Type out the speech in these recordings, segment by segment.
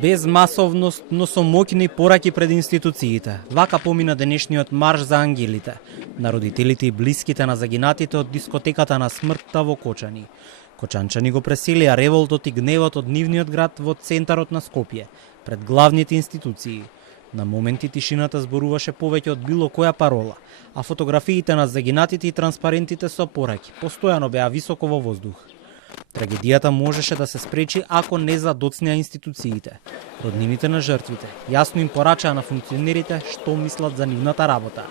Без масовност, но со моќни пораки пред институциите. Вака помина денешниот марш за ангелите, на родителите и блиските на загинатите од дискотеката на смртта во Кочани. Кочанчани го преселија револтот и гневот од нивниот град во центарот на Скопје, пред главните институции. На моменти тишината зборуваше повеќе од било која парола, а фотографиите на загинатите и транспарентите со пораки постојано беа високо во воздух. Трагедијата можеше да се спречи ако не задоцнеа институциите. Роднините на жртвите јасно им порачаа на функционерите што мислат за нивната работа.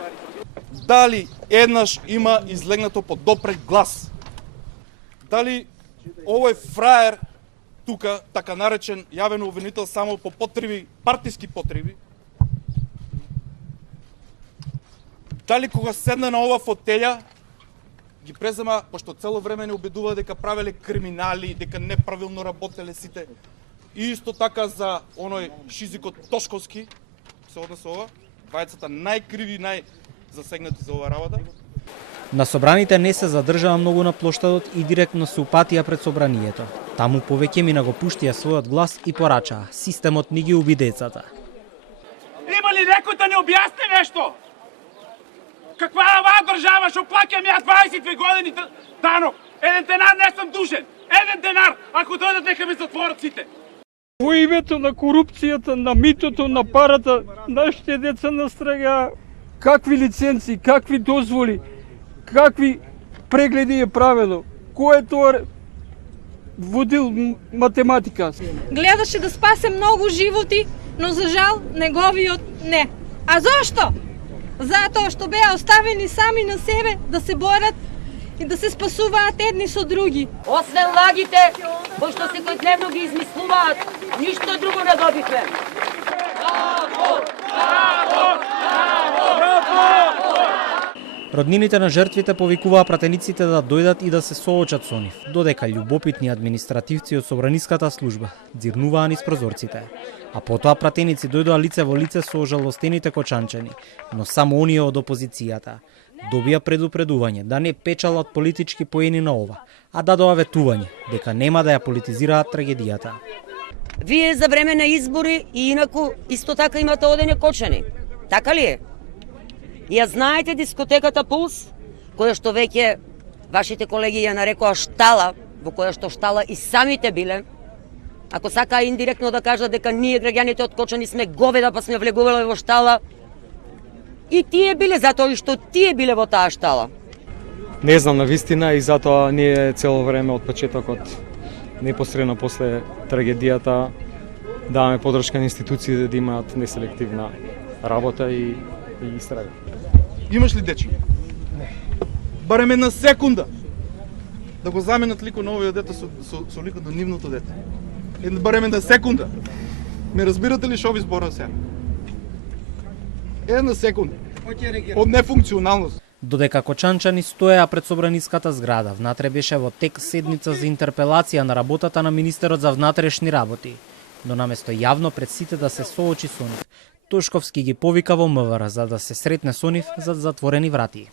Дали еднаш има излегнато подопрет глас? Дали овој фраер тука, така наречен јавен обвинител само по потреби, партиски потреби, дали кога седна на ова фотеља ги презема, пошто цело време не убедува дека правеле криминали, дека неправилно работеле сите. И исто така за оној Шизикот Тошковски се однесува, двајцата најкриви, најзасегнати за ова работа. На собраните не се задржаа многу на плоштадот и директно се упатија пред собранието. Таму повеќе мина го пуштија својот глас и порачаа: системот ни ги уби децата. Има ли некој да не објасни нешто? Каква е оваа држава што плаќам ја 22 години данок? Еден денар не сум дужен. Еден денар, ако дојдат нека ме затворат сите. Во името на корупцијата, на митото, на парата, нашите деца настрагаа какви лиценци, какви дозволи, какви прегледи е правено, кој е тоа водил математика. Гледаше да спасе многу животи, но за жал неговиот не. А зошто? Затоа што беа оставени сами на себе да се борат и да се спасуваат едни со други. Освен лагите, кои што секојдневно ги измислуваат, ништо друго не добивме. Браво! Браво! Браво! Роднините на жртвите повикуваа пратениците да дојдат и да се соочат со нив, додека љубопитни административци од собраниската служба дзирнуваа низ прозорците. А потоа пратеници дојдоа лице во лице со ожалостените кочанчани, но само оние од опозицијата. Добија предупредување да не печалат политички поени на ова, а дадоа ветување дека нема да ја политизираат трагедијата. Вие за време на избори и инаку исто така имате одење Кочани. Така ли е? Ја знаете дискотеката Пулс, која што веќе вашите колеги ја нарекоа штала, во која што штала и самите биле. Ако сакаа индиректно да кажат дека ние граѓаните од Кочани сме говеда па сме влегувале во штала, и тие биле затоа што тие биле во таа штала. Не знам на вистина и затоа ние цело време од почетокот, непосредно после трагедијата, даваме подршка на институциите да имаат неселективна работа и истрага. Имаш ли дечи? Не. Барем една секунда да го заменат ликот на овој дете со ликот на нивното дете. Барем една секунда. Ме разбирате ли што ви зборам сега? Една секунда. Од нефункционалност. Додека кочанчани стоеа пред собраниската зграда, внатре беше во тек седница за интерпелација на работата на министерот за внатрешни работи. Но наместо јавно пред сите да се соочи со нив, Тошковски ги повика во МВР за да се сретне со нив зад затворени врати.